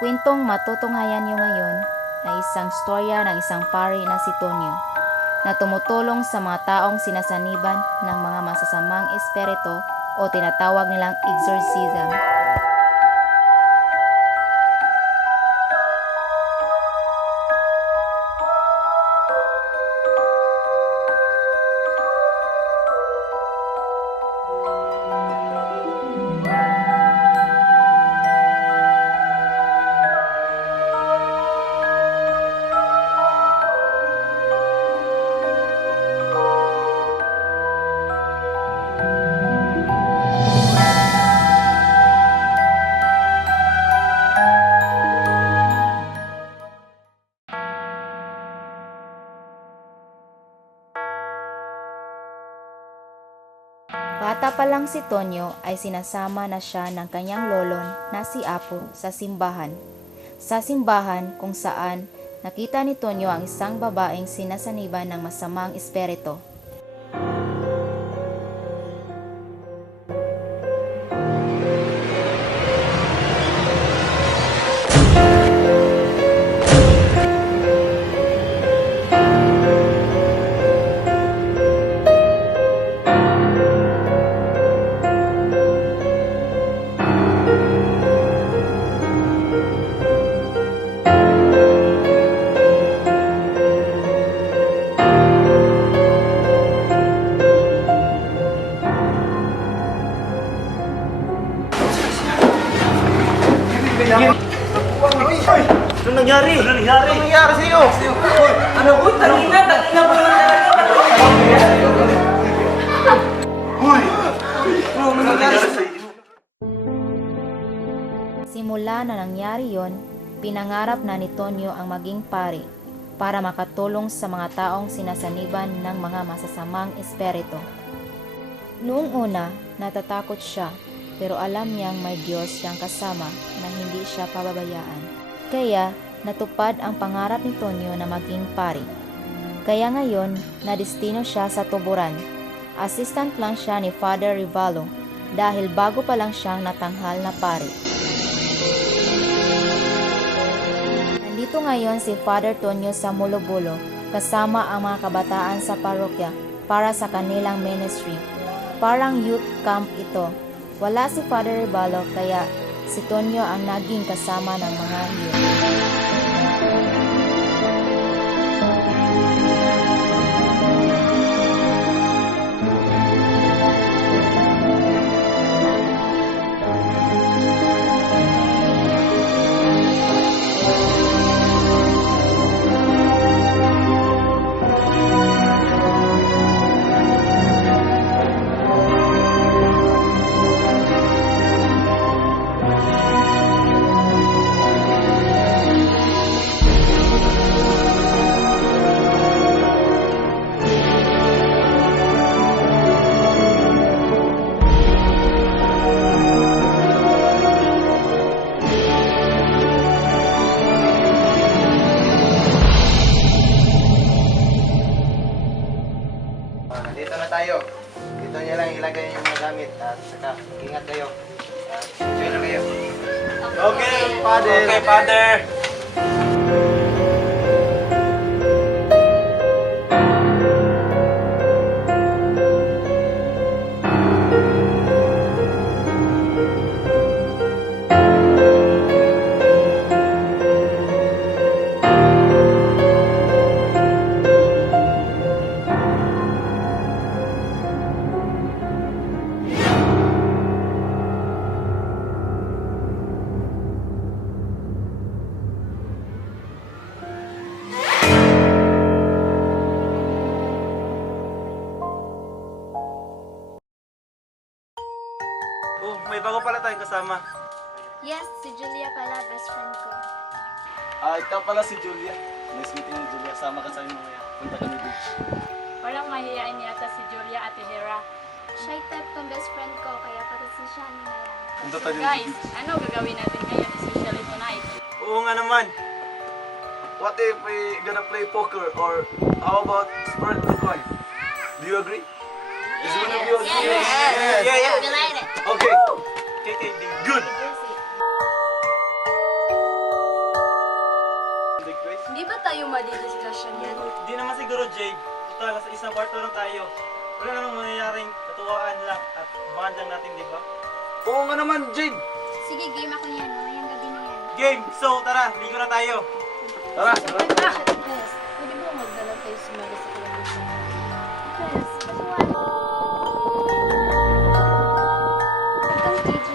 kwentong matutunghayan niyo ngayon ay isang storya ng isang pari na si Tonyo na tumutulong sa mga taong sinasaniban ng mga masasamang espiritu o tinatawag nilang exorcism. Bata pa lang si Tonyo ay sinasama na siya ng kanyang lolon na si Apo sa simbahan. Sa simbahan kung saan nakita ni Tonyo ang isang babaeng sinasaniban ng masamang espiritu. Anong nangyari? Anong nangyari sa'yo? Hoy, Ano? Uy, tangina pa lang Hoy! Anong nangyari sa'yo? Simula na nangyari yon, pinangarap na ni Tonyo ang maging pari para makatulong sa mga taong sinasaniban ng mga masasamang espiritu. Noong una, natatakot siya pero alam niyang may Diyos siyang kasama na hindi siya pababayaan. Kaya natupad ang pangarap ni Tonyo na maging pari. Kaya ngayon, nadestino siya sa tuburan. Assistant lang siya ni Father Rivalo dahil bago pa lang siyang natanghal na pari. Nandito ngayon si Father Tonyo sa Mulobulo kasama ang mga kabataan sa parokya para sa kanilang ministry. Parang youth camp ito. Wala si Father Rivalo kaya si Tonyo ang naging kasama ng mga youth. Dito na tayo. Dito niya lang ilagay yung mga gamit at saka ingat kayo. Enjoy na kayo. Okay, Father. Okay, Father. Oh, may bago pala tayong kasama. Yes, si Julia pala, best friend ko. Ikaw pala si Julia. Nice meeting you, Julia. Sama ka sa inyo mamaya. Punta kami beach. Walang mahihain yata si Julia at Hera. Shy type tong best friend ko, kaya patisisyan na lang. Punta tayo Guys, beach. ano gagawin natin ngayon, especially tonight? Oo nga naman. What if we gonna play poker or how about spread the coin? Do you agree? Is one of you agree? Yeah. Delighted. Okay. Okay, good. Hindi naman siguro, Jade. Total, nasa isang kwarto lang tayo. Wala namang mangyayaring katuwaan lang at abangan lang natin, di ba? Oo nga naman, Jade. Sige, game ako niyan. Mamayang gabi na yan. Game! So, tara, ligo na tayo. Tara. Yes. Pwede ba magdala tayo sumali sa kalabusan? Yes, kasuhan. Itong KJ.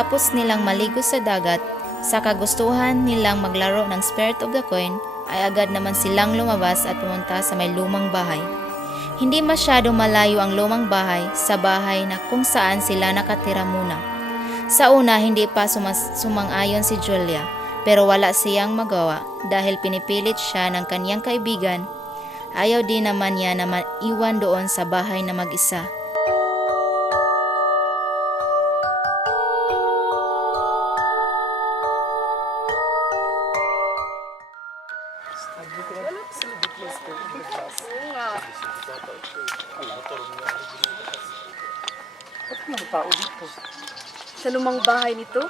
Katapos nilang maligo sa dagat, sa kagustuhan nilang maglaro ng Spirit of the Coin, ay agad naman silang lumabas at pumunta sa may lumang bahay. Hindi masyadong malayo ang lumang bahay sa bahay na kung saan sila nakatira muna. Sa una, hindi pa sumang-ayon si Julia, pero wala siyang magawa dahil pinipilit siya ng kanyang kaibigan. Ayaw din naman niya na maiwan doon sa bahay na mag-isa. Sa lumang bahay nito?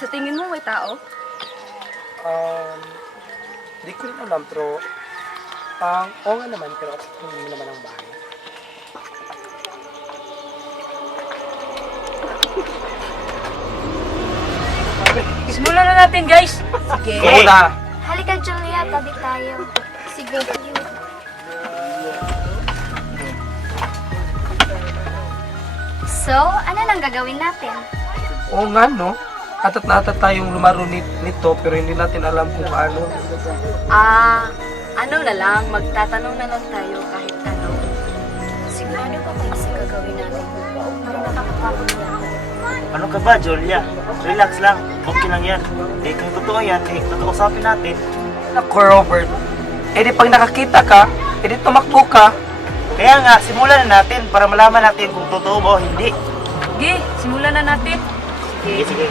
Sa tingin mo may tao? Di ko rin alam, pero oo nga naman, pero hindi naman ang bahay. Simulan na natin, guys! Sige. Halika, Julia. Tabi tayo. Sige. So, ano nang gagawin natin? Oo nga, no? Atat na atat tayong lumaro nito, pero hindi natin alam kung paano. Ano na lang, magtatanong na lang tayo kahit ano. Sigurado ba kayo sa gagawin natin? Parang nakakatakot yan. Ano ka ba, Julia? Relax lang. Okay lang yan. Eh, kung totoo yan, kakausapin natin. Ako, Robert. Eh di pag nakakita ka, eh di tumakbo ka. Kaya nga, simulan na natin para malaman natin kung totoo ba o hindi. Sige, simulan na natin. Sige, sige.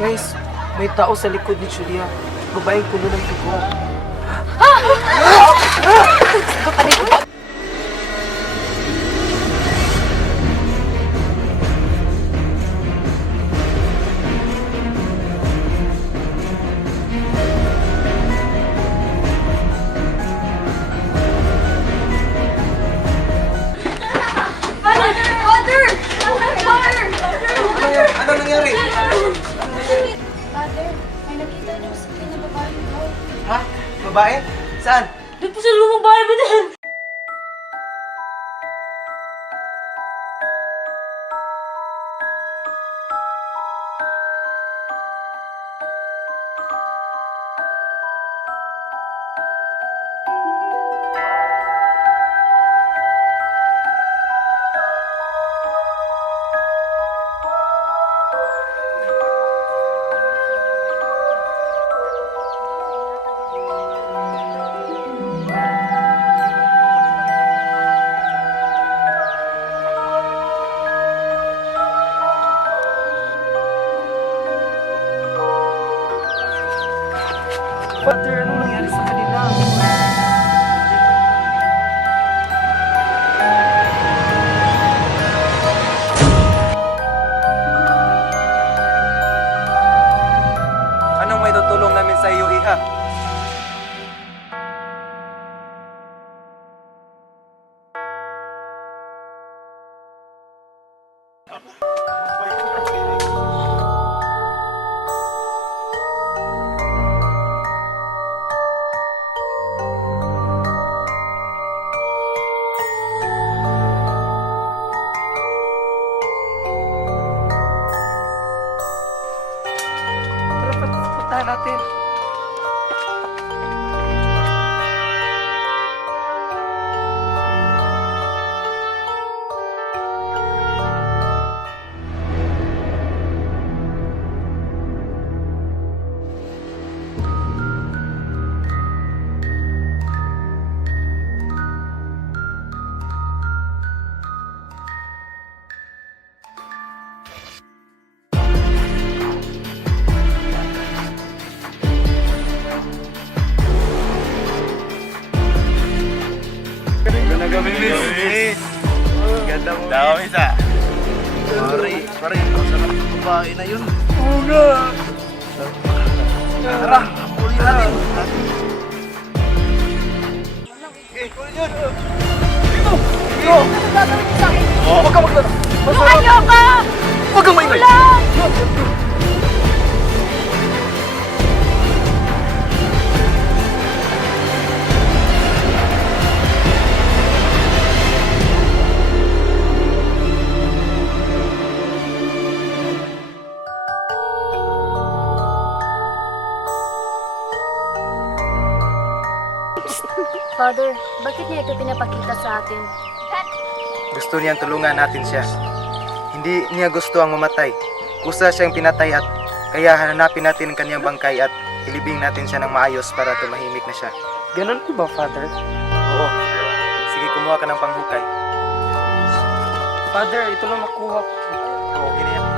Guys, may tao sa likod ni Julia. Babaeng kulo ng dugo. Ano nangyari? Father, may nakita niyo sa kinababae ko. Ha? Babae? Saan? Doon po sa lumang bahay ba din? Tara, puntahan natin. Ganda gabi, miss. Ganda mo, daw, miss, ah. Pare, ang sarap ng babae na yun. Oo nga. Tara, huli natin. Okay, huli yun. Dito! Dito! Huwag ka maglala. Tulungan niyo ako! Huwag kang maingay. Father, bakit niya ito pinapakita sa atin? Gusto niyang tulungan natin siya. Hindi niya gusto ang mamatay. Kusa siyang pinatay at kaya hanapin natin ang kanyang bangkay at ilibing natin siya ng maayos para tumahimik na siya. Ganun po ba, Father? Oo. Sige, kumuha ka ng panghukay. Father, ito lang makuha ko. Oo, ganyan.